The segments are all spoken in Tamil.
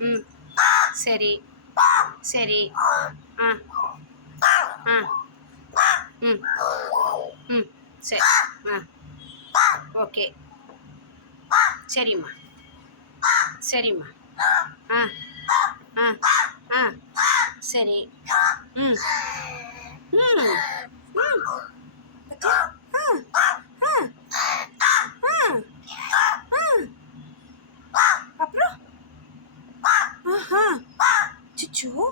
ம். சரி. சரி. ஆ. ஆ. ம். ம். சரி. ஆ. ஓகே. சரிம்மா. சரிம்மா. ஆ. ஆ. ஆ. சரி. ம். ம். ம் பத்தியா? ஆ ஆ ஆ ஆ அப்புறம் ஆஹா சிச்சோ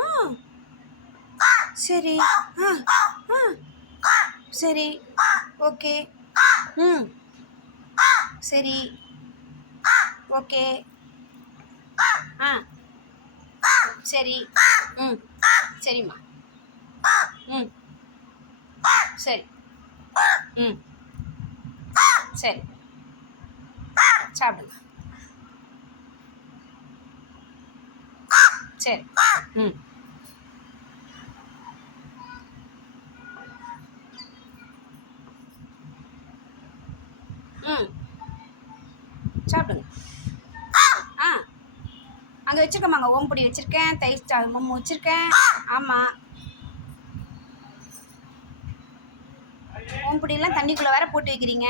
ஆ. சரி. ஆ. ஆ. சரி. ஓகே. ம். சரி. ஓகே. ஆ. சரி. ம். சரிம்மா. ம். சரி. ம். சரி. சாப்பிடுங்க. சரி. ம். ம். சாப்பிடுங்க. ஆ. அங்கே வச்சுருக்கமாங்க. ஓம்புடி வச்சுருக்கேன். தயிர் சாதம் மம்மு வச்சுருக்கேன். ஆமாம் ஓம்புடியெல்லாம் தண்ணிக்குள்ளே வேற போட்டு வைக்கிறீங்க.